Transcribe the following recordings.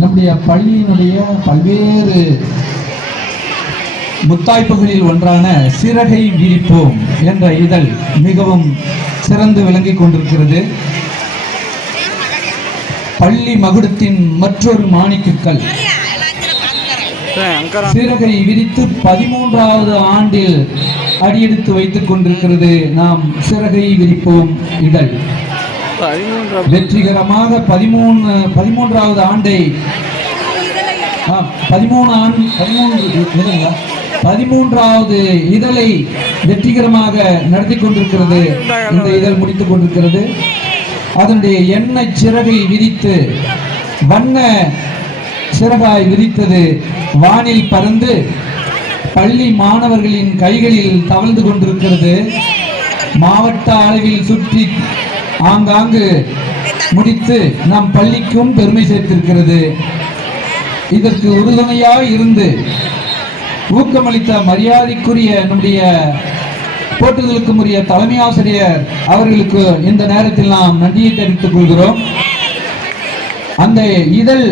நம்முடைய பள்ளியினுடைய பல்வேறு முத்தாய்ப்புகளில் ஒன்றான சிறகை விரிப்போம் என்ற இதழ் மிகவும் சிறந்து விளங்கி கொண்டிருக்கிறது. பள்ளி மகுடத்தின் மற்றொரு மாணிக்கக்கல். சிறகை விரித்து பதிமூன்றாவது ஆண்டில் அடியெடுத்து வைத்துக் கொண்டிருக்கிறது. நாம் சிறகை விரிப்போம் இதழ். வெற்றிகரமாக பதிமூணு பதிமூன்றாவது ஆண்டை பதிமூணு ஆண்டு பதிமூன்று பதிமூன்றாவது இதழை வெற்றிகரமாக நடத்தி கொண்டிருக்கிறது. இந்த இதழ் முடித்துக் கொண்டிருக்கிறது. அதனுடைய எண்ணெய் சிறகை விரித்து வண்ண சிறகாய் விரித்தது. வானில் பறந்து பள்ளி மாணவர்களின் கைகளில் தவழ்ந்து கொண்டிருக்கிறது. மாவட்ட அளவில் சுற்றி ஆங்காங்கு முடித்து நம் பள்ளிக்கும் பெருமை சேர்த்திருக்கிறது. இதற்கு உறுதுணையாக இருந்து ஊக்கமளித்த மரியாதைக்குரிய நம்முடைய போற்றுதலுக்கும் உரிய தலைமை ஆசிரியர் அவர்களுக்கு இந்த நேரத்தில் நாம் நன்றியை தெரிவித்துக் கொள்கிறோம். அந்த இதழ்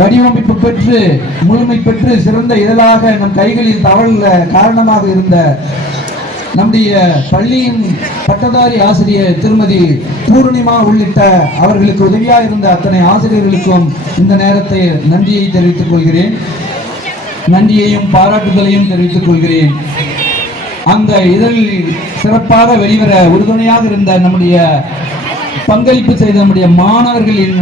வடிவமைப்பு பெற்று முழுமை பெற்று சிறந்த இதழாக நம் கைகளில் தவழ காரணமாக இருந்த நம்முடைய பள்ளியின் பட்டதாரி ஆசிரியர் திருமதி பூர்ணிமா உள்ளிட்ட அவர்களுக்கு உதவியாக இருந்த அத்தனை ஆசிரியர்களுக்கும் இந்த நேரத்தை நன்றியை தெரிவித்துக் கொள்கிறேன். நன்றியையும் பாராட்டுதலையும் தெரிவித்துக் கொள்கிறேன். அந்த இதழில் சிறப்பாக வெளிவர உறுதுணையாக இருந்த நம்முடைய பங்களிப்பு செய்த நம்முடைய மாணவர்களின்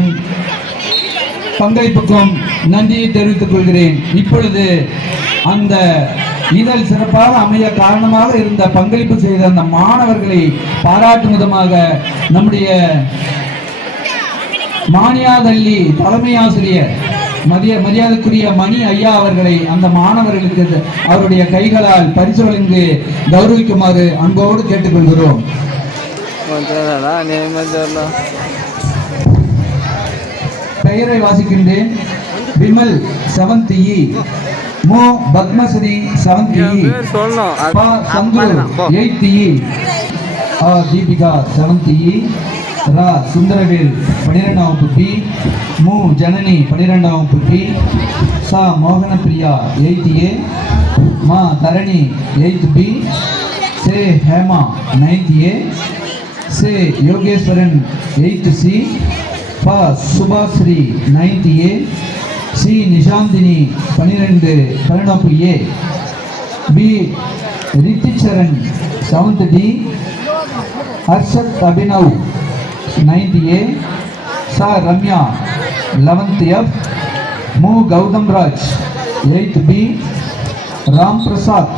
பங்களிப்புக்கும் நன்றியை தெரிவித்துக் கொள்கிறேன். இப்பொழுது அந்த இதழ் சிறப்பாக அமைய காரணமாக இருந்த பங்களிப்பு செய்த அந்த மாணவர்களை பாராட்டும் விதமாக நம்முடைய மானியாதள்ளி தலைமை ஆசிரியர் மதிய மரியாதைக்குரிய மணி ஐயா அவர்களை அந்த மாணவர்களுக்கு அவருடைய கைகளால் பரிசு வழங்கி கௌரவிக்குமாறு அன்போடு கேட்டுக்கொள்கிறோம். பெயரை வாசிக்கின்றேன். Vimal seventh E e. மோ. பத்மஸ்ரீ பா. சந்துரு. ஆ தீபிகா செவன்த் இ ரா. சுந்தரவேல் பன்னிரெண்டாம் வகுப்பு பி. மு. ஜனனி பன்னிரெண்டாம் வகுப்பு பி. சா. Mohanapriya eighth A. மா. Dharani eighth B. Say. Hema ninth A. Say. Yogeswaran eighth C. பா. Subashri ninth A. C. Nishanthini பன்னிரெண்டு பன்னெண்டாம் A. B. Ritticharan seventh D Harshad Abhinav ninth A சா. Ramya eleventh F M. Gautham Raj eighth B Ram Prasad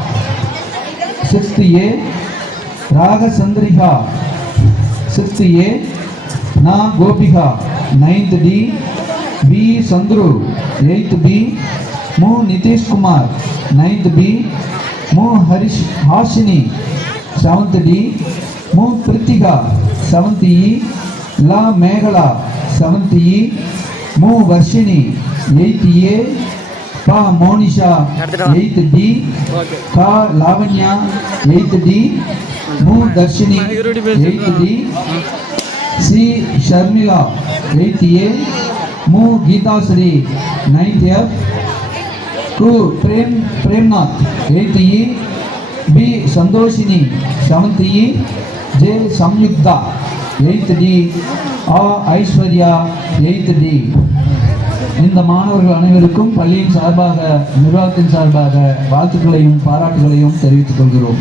sixth A Ragachandrika sixth A நா. Gopika ninth D பி Chandru. Eighth B மு Nitish Kumar ninth B மு Harish Hashini seventh D மு Prithika seventh E லா Megala seventh E மு Varshini eighth ஏ பா Monisha eighth D கா Lavanya eighth D மு Dharshini eighth D சி ஷர்மிளா எயித் ஏ மு. கீதாஸ்ரீ நைன்த் எஃப் கு பிரேம் பிரேம்நாத் எயித் இ பி. Santhoshini seventh E e, J. Samyuktha eighth D. ஆ. Aishwarya eighth D. இந்த மாணவர்கள் அனைவருக்கும் பள்ளியின் சார்பாக நிர்வாகத்தின் சார்பாக வாழ்த்துக்களையும் பாராட்டுகளையும் தெரிவித்துக் கொள்கிறோம்.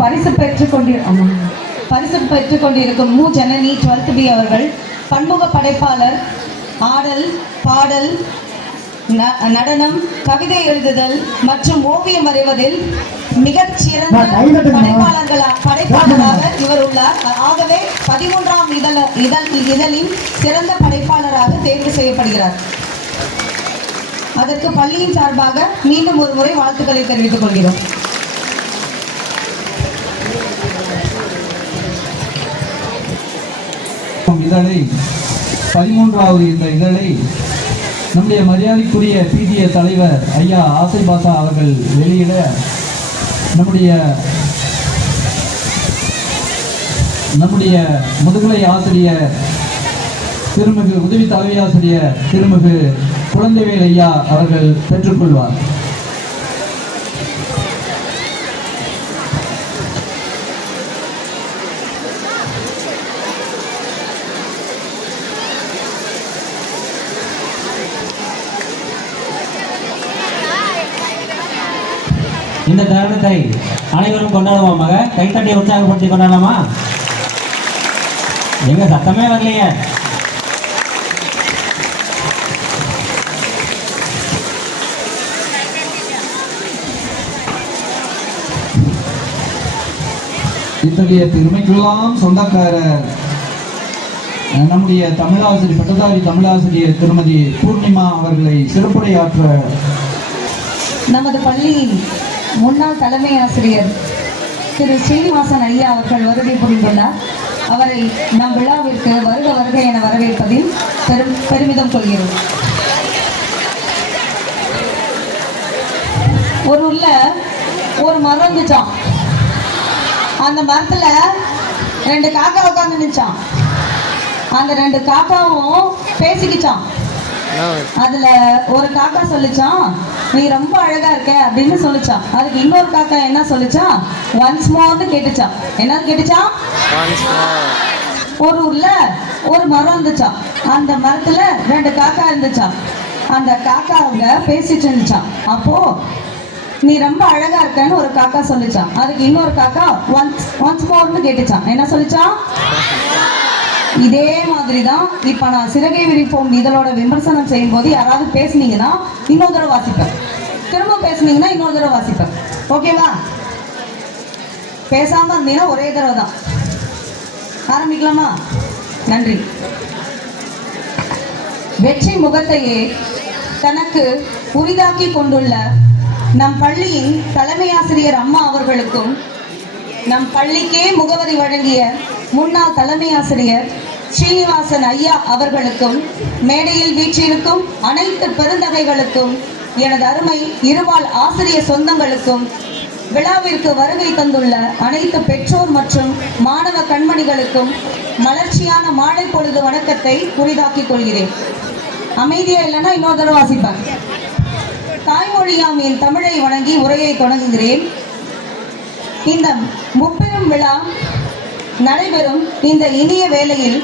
பரிசு பெற்றுக் கொண்டி ஆமா. பரிசு பெற்றுக் கொண்டிருக்கும் மு ஜனனி டுவெல்த் பி அவர்கள் பன்முக படைப்பாளர் ஆடல் பாடல் நடனம் கவிதை எழுதுதல் மற்றும் ஓவியம் வரைவதில் மிகச் சிறந்த நான் கைதட்டுங்க. படைப்பாளர்களா படைப்பாளராக இவர் உள்ளார் ஆகவே பதிமூன்றாம் இதழ இதழ் இதழின் சிறந்த படைப்பாளராக தேர்வு செய்யப்படுகிறார் அதற்கு பள்ளியின் சார்பாக மீண்டும் ஒரு முறை வாழ்த்துக்களை தெரிவித்துக் கொள்கிறோம் இதழை பதிமூன்றாவது இந்த இதழை நம்முடைய மரியாதைக்குரிய பிடிஏ தலைவர் ஐயா ஆசை பாசா அவர்கள் வெளியிட நம்முடைய நம்முடைய முதுகலை ஆசிரியர் திருமிகு உதவி தலைமை ஆசிரியர் திருமிகு குழந்தைவேல் ஐயா அவர்கள் பெற்றுக்கொள்வார். இந்த தருணத்தை அனைவரும் கொண்டாடுவோமாக கைத்தட்டி உற்சாகப்படுத்தி கொண்டாடலாமா? எங்க சத்தமே வரலையே. இத்தகைய பெருமைக்கெல்லாம் சொந்தக்காரர் நம்முடைய தமிழாசிரியர் பட்டதாரி தமிழாசிரியர் திருமதி பூர்ணிமா அவர்களை சிறப்புரையாற்ற நமது பள்ளியின் முன்னாள் தலைமை ஆசிரியர் திரு ஸ்ரீனிவாசன் ஐயா அவர்கள் வருகை புரிந்துள்ளார். அவரை நம் விழாவிற்கு வருக வருக என வரவேற்பதில் பெரும் பெருமிதம் கொள்கிறோம். ஒரு உள்ள ஒரு மரம் இருந்துச்சான் அந்த மரத்துல ரெண்டு காக்கா உட்காந்து நிச்சான் அந்த ரெண்டு காக்காவும் பேசிக்கிச்சான் அதுல ஒரு காக்கா சொல்லிச்சான் நீ ரொம்ப அழகா இருக்க அப்படின்னு சொல்லிச்சான் அதுக்கு இன்னொரு காக்கா என்ன சொல்லிச்சான் ஒன்ஸ் மோர்னு கேட்டுச்சான் என்ன கேட்டுச்சான் ஒரு ஊர்ல ஒரு மரம் இருந்துச்சான் அந்த மரத்துல ரெண்டு காக்கா இருந்துச்சான் அந்த காக்காவுங்க பேசிட்டு இருந்துச்சான் அப்போ நீ ரொம்ப அழகா இருக்கன்னு ஒரு காக்கா சொல்லிச்சான் அதுக்கு இன்னொரு காக்கா ஒன்ஸ் ஒன்ஸ் மோர்னு கேட்டுச்சான் என்ன சொல்லிச்சான் இதே மாதிரி தான் இப்போ நான் சிறகை விரிப்போம் இதழோட விமர்சனம் செய்யும்போது யாராவது பேசுனீங்கன்னா இன்னொரு தடவை வாசிப்பேன். திரும்ப பேசுனீங்கன்னா இன்னொரு தடவை வாசிப்பேன். ஓகேவா பேசாம இருந்தீங்கன்னா ஒரே தடவை தான். ஆரம்பிக்கலாமா? நன்றி. வெற்றி முகத்தையே தனக்கு உரிதாக்கி கொண்டுள்ள நம் பள்ளியின் தலைமை ஆசிரியர் அம்மா அவர்களுக்கும் நம் பள்ளிக்கே முகவரி வழங்கிய முன்னாள் தலைமை ஆசிரியர் ஸ்ரீனிவாசன் ஐயா அவர்களுக்கும் மேடையில் வீற்றிருக்கும் அனைத்து பெருந்தகைகளுக்கும் எனது அருமை இருவாள் ஆசிரியர் சொந்தங்களுக்கும் விழாவிற்கு வருகை தந்துள்ள அனைத்து பெற்றோர் மற்றும் மாணவ கண்மணிகளுக்கும் மலர்ச்சியான மாலை பொழுது வணக்கத்தை புரிதாக்கிக் கொள்கிறேன். அமைதியா இல்லைன்னா இன்னொரு தடவை வாசிப்பேன் தாய்மொழியாம் என் தமிழை வணங்கி உரையை தொடங்குகிறேன். இந்த முப்பெரும் விழா நடைபெறும் இந்த இனிய வேளையில்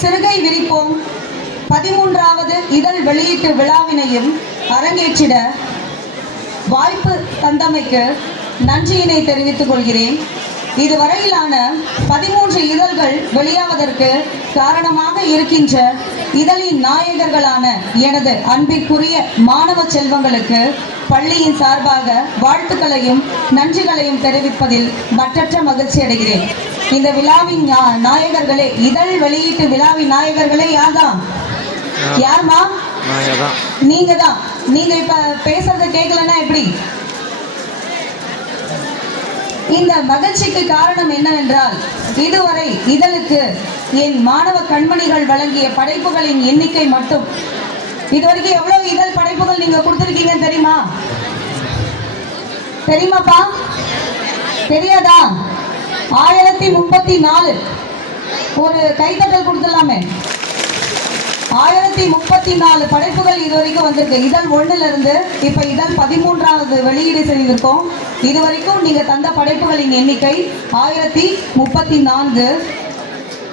சிறுகை விரிப்போம். பதிமூன்றாவது இதழ் வெளியீட்டு விழாவினையும் அரங்கேற்றிட வாய்ப்பு தந்தமைக்கு நன்றியினை தெரிவித்துக் கொள்கிறேன். இதுவரையிலான பதிமூன்று இதழ்கள் வெளியாவதற்கு காரணமாக இருக்கின்ற இதழின் நாயகர்களான எனது அன்பிற்குரிய மாணவ செல்வங்களுக்கு பள்ளியின் சார்பாக வாழ்த்துக்களையும் நன்றிகளையும் தெரிவிப்பதில் மற்றற்ற மகிழ்ச்சி அடைகிறேன் இந்த விழாவின் நாயகர்களே இதழ் வெளியீட்டு விழாவின் நாயகர்களே யார்தான்? யார்மா நீங்க தான் நீங்க இப்ப பேசுறத கேட்கலன்னா எப்படி? இந்த மகிழ்ச்சிக்கு காரணம் என்னவென்றால் இதுவரை இதழுக்கு என் மாணவ கண்மணிகள் வழங்கிய படைப்புகளின் எண்ணிக்கை மட்டும். இதுவரைக்கும் எவ்வளவு இதழ் படைப்புகள் நீங்க கொடுத்துருக்கீங்கன்னு தெரியுமா? தெரியுமாப்பா? தெரியாதா? ஆயிரத்தி முப்பத்தி நாலு. ஒரு கைத்தட்டல் கொடுத்துடலாமே. ஆயிரத்தி முப்பத்தி நாலு படைப்புகள் இது வரைக்கும் வந்திருக்கு. இதழ் ஒன்றுல இருந்து இப்ப இதழ் பதிமூன்றாவது வெளியீடு செய்திருக்கோம். இது வரைக்கும் நீங்க தந்த படைப்புகளின் எண்ணிக்கை ஆயிரத்தி முப்பத்தி நான்கு.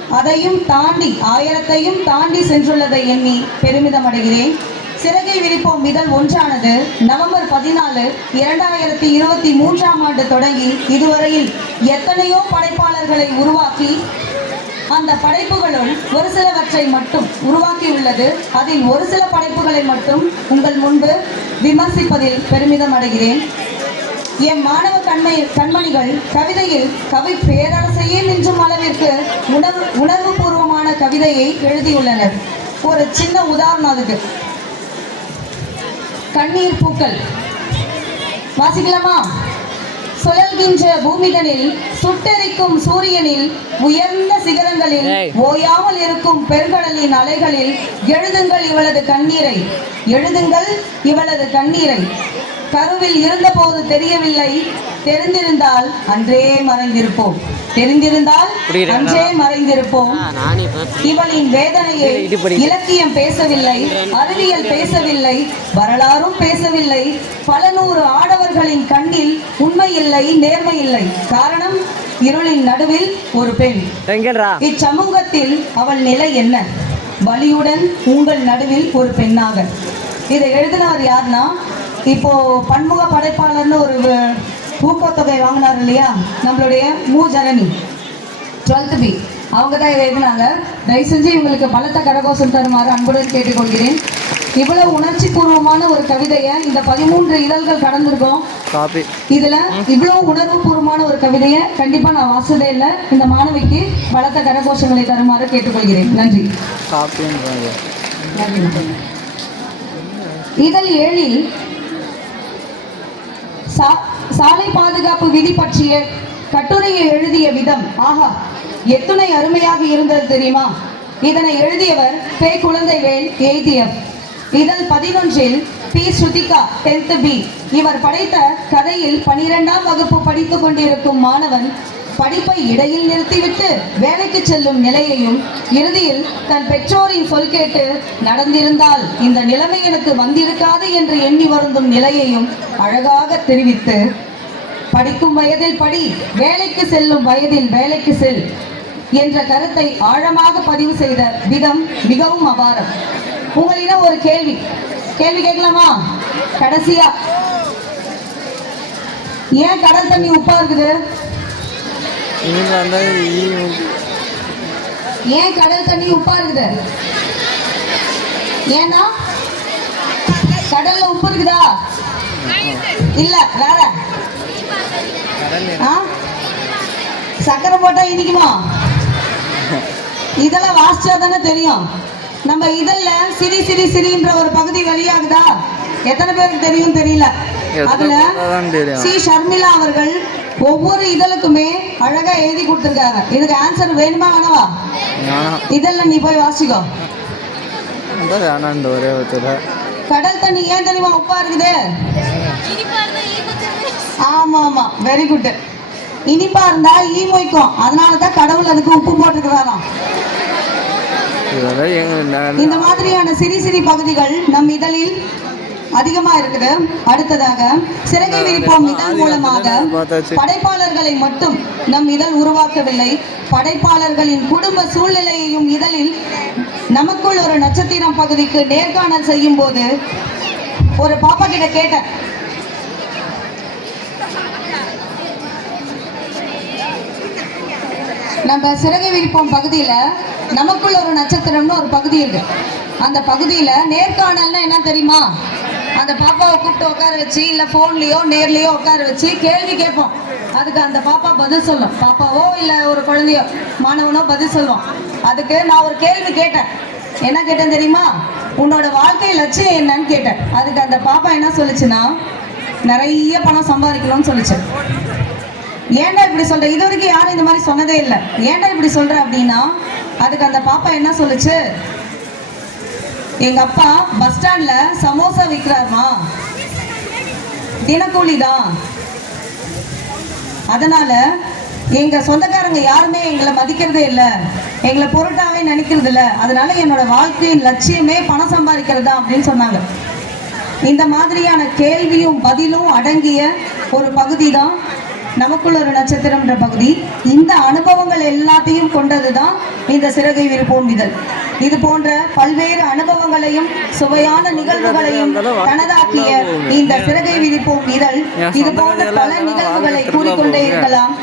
அதையும் தாண்டி ஆயிரத்தையும் தாண்டி சென்றுள்ளதை எண்ணி பெருமிதம் அடைகிறேன். சிறகை விரிப்போம் இதழ் ஒன்றானது நவம்பர் பதினாலு இரண்டாயிரத்தி இருபத்தி மூன்றாம் ஆண்டு தொடங்கி இதுவரையில் எத்தனையோ படைப்பாளர்களை உருவாக்கி அந்த படைப்புகளுள் ஒரு சிலவற்றை மட்டும் உருவாக்கியுள்ளது. அதில் ஒரு சில படைப்புகளை மட்டும் உங்கள் முன்பு விமர்சிப்பதில் பெருமிதம் அடைகிறேன். என் மாணவ கண்மை கண்மணிகள் கவிதையில் கவி பேரரசையே மிஞ்சும் அளவிற்கு உணர்வு உணர்வு பூர்வமான கவிதையை எழுதியுள்ளனர். ஒரு சின்ன உதாரணம் அதுக்கு. கண்ணீர் பூக்கள். வாசிக்கலாமா? சுழல்கின்ற பூமிதனில் சுட்டெரிக்கும் சூரியனில் உயர்ந்த சிகரங்களில். ஓயாமல் இருக்கும் பெருங்கடலின் அலைகளில் எழுதுங்கள் இவளது கண்ணீரை. எழுதுங்கள் இவளது கண்ணீரை. கருவில் இருந்தபோது தெரியவில்லை. தெரிந்திருந்தால் அன்றே மறைந்திருப்போம். தெரிந்திருந்தால்? அன்றே மறைந்திருப்போம். இவளின் வேதனையை. இலக்கியம் பேசவில்லை அறிவியல் பேசவில்லை வரலாறும் பேசவில்லை. பல நூறு ஆடவர்களின் கண்ணில் உண்மை இல்லை நேர்மை இல்லை காரணம் இருளின் நடுவில் ஒரு பெண். இச்சமூகத்தில் அவள் நிலை என்ன? வலியுடன் உங்கள் நடுவில் ஒரு பெண்ணாக. இதை எழுதினவர் யாருன்னா இப்போ பன்முக படைப்பாளர்னு ஒரு ஊக்கத்தொகை வாங்கினார் இல்லையா? நம்மளுடைய மூ. ஜனனி. Twelfth B. அவங்க தான் இதை எழுதினாங்க. தயவு செஞ்சு இவங்களுக்கு பலத்த கரகோஷம் தருமாறு அன்புடன் கேட்டுக்கொள்கிறேன். இவ்வளவு உணர்ச்சி பூர்வமான ஒரு கவிதையை இந்த பதிமூன்று இதழ்கள் கடந்திருக்கோம். இதுல இவ்வளவு உணர்வு பூர்வமான ஒரு கவிதையை கண்டிப்பா நான் வாசதே இல்லை இந்த மாணவிக்கு பலத்த கரகோஷங்களை தருமாறு கேட்டுக்கொள்கிறேன். நன்றி. இதழ் ஏழில் சாலை பாதுகாப்பு விதி பற்றிய கட்டுரையை எழுதிய விதம். ஆஹா எத்தனை அருமையாக இருந்தது தெரியுமா? இதனை எழுதியவர் பே குழந்தைவேல் ஏடிஎஃப் இதழ் பதினொன்றில் பி ஸ்ருதிகா டென்த் பி இவர் படைத்த கதையில் பனிரெண்டாம் வகுப்பு படித்துக் கொண்டிருக்கும் மாணவன் படிப்பை இடையில் நிறுத்திவிட்டு வேலைக்கு செல்லும் நிலையையும் இறுதியில் தன் பெற்றோரின் சொல் கேட்டு நடந்திருந்தால் இந்த நிலைமை எனக்கு வந்திருக்காது என்று எண்ணி வருந்தும் நிலையையும் அழகாக தெரிவித்து படிக்கும் வயதில் படி வேலைக்கு செல்லும் வயதில் வேலைக்கு செல் என்ற கருத்தை ஆழமாக பதிவு செய்த விதம் மிகவும் அபாரம். உங்களிடம் ஒரு கேள்வி. கேள்வி கேட்கலாமா? கடைசியா. ஏன் கடல் தண்ணி உப்பா இருக்குது? அந்த ஈ ஏன் கடல் தண்ணி உப்பா இருக்குது? ஏன்னா கடல்ல உப்பு இருக்குதா? இல்ல வேற. ஆ? சக்கரை போட்டா இனிக்குமா? இதெல்லாம் வாசிச்சா தானே தெரியும். நம்ம இதழ்ல சிரி சிரி சிரின்ற ஒரு பகுதி வெளியாகுதா? எத்தனை பேருக்கு தெரியும் தெரியல. அதுல. சி. ஷர்மிளா அவர்கள் ஒவ்வொரு இதழுக்குமே அழகா எழுதி கொடுத்துருக்காங்க. இதுக்கு ஆன்சர் வேணுமா வேணவா? இதெல்லாம் நீ போய் வாசிக்கோ. ஒரே கடல் தண்ணி ஏன் தெரியுமா உப்பா இருக்குது? ஆமா ஆமா. வெரி குட் இனிப்பா இருந்தா ஈ மொய்க்கும் அதனால தான் கடவுள் அதுக்கு உப்பு போட்டுக்கிறாராம் இந்த மாதிரியான சிறி சிறி பகுதிகள் நம் இதழில் அதிகமா இருக்குது அடுத்ததாக சிறகை விரிப்போம் இதழ் மூலமாக படைப்பாளர்களை மட்டும் நம் இதழ் உருவாக்கவில்லை. படைப்பாளர்களின் குடும்ப சூழ்நிலையையும் இதழில் நமக்குள் ஒரு நட்சத்திரம் பகுதிக்கு நேர்காணல் செய்யும் போது ஒரு பாப்பா கிட்ட கேட்டேன். நம்ம சிறகை விரிப்போம் பகுதியில நமக்குள்ள ஒரு நட்சத்திரம்னு ஒரு பகுதி இருக்கு. அந்த பகுதியில நேர்காணல்னா என்ன தெரியுமா? அந்த பாப்பாவை கூப்பிட்டு உட்கார வச்சு இல்ல போன்லயோ நேர்லயோ உட்கார வச்சு கேள்வி கேட்போம். அதுக்கு அந்த பாப்பா பதில் சொல்லும். பாப்பாவோ இல்ல ஒரு குழந்தையோ மாணவனோ பதில் சொல்லுவோம் அதுக்கு நான் ஒரு கேள்வி கேட்டேன். என்ன கேட்டேன் தெரியுமா? உன்னோட வாழ்க்கை லட்சியம் என்னன்னு கேட்டேன். அதுக்கு அந்த பாப்பா என்ன சொல்லுச்சுன்னா நிறைய பணம் சம்பாதிக்கணும்னு சொல்லுச்சு. ஏன்டா இப்படி சொல்ற? இது வரைக்கும் யாரும் இந்த மாதிரி சொன்னதே இல்லை. ஏன்டா இப்படி சொல்ற அப்படின்னா அதுக்கு அந்த பாப்பா என்ன சொல்லுச்சு? எங்க அப்பா பஸ் ஸ்டாண்ட்ல சமோசா விற்கிறாருமா தினக்கூலி தான் அதனால எங்க சொந்தக்காரங்க யாருமே எங்களை மதிக்கிறதே இல்லை. எங்களை பொருட்டாவே நினைக்கிறது இல்லை. அதனால என்னோட வாழ்க்கையின் லட்சியமே பணம் சம்பாதிக்கிறது தான் அப்படின்னு சொன்னாங்க. இந்த மாதிரியான கேள்வியும் பதிலும் அடங்கிய ஒரு பகுதி தான் நமக்குள்ள ஒரு நட்சத்திரம்ன்ற பகுதி. இந்த அனுபவங்கள் எல்லாத்தையும் கொண்டது தான் இந்த சிறகை விருப்பம் இதழ் இது போன்ற பல்வேறு அனுபவங்களையும் சுவையான நிகழ்வுகளையும் தனதாக்கிய இந்த சிறகை விரிப்போம் இதழ். இது போன்ற பல நிகழ்வுகளை கூறிக்கொண்டே இருக்கலாம்.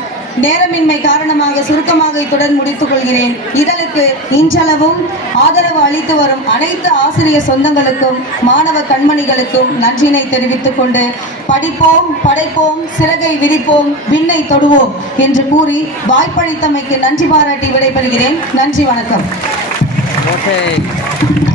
நேரமின்மை காரணமாக சுருக்கமாக இத்துடன் முடித்துக் கொள்கிறேன். இதழுக்கு இன்றளவும் ஆதரவு அளித்து வரும் அனைத்து ஆசிரியர் சொந்தங்களுக்கும் மாணவ கண்மணிகளுக்கும் நன்றினை தெரிவித்துக் கொண்டு படிப்போம் படைப்போம் சிறகை விரிப்போம் விண்ணை தொடுவோம் என்று கூறி வாய்ப்பளித்தமைக்கு நன்றி பாராட்டி விடைபெறுகிறேன். நன்றி வணக்கம். Okay.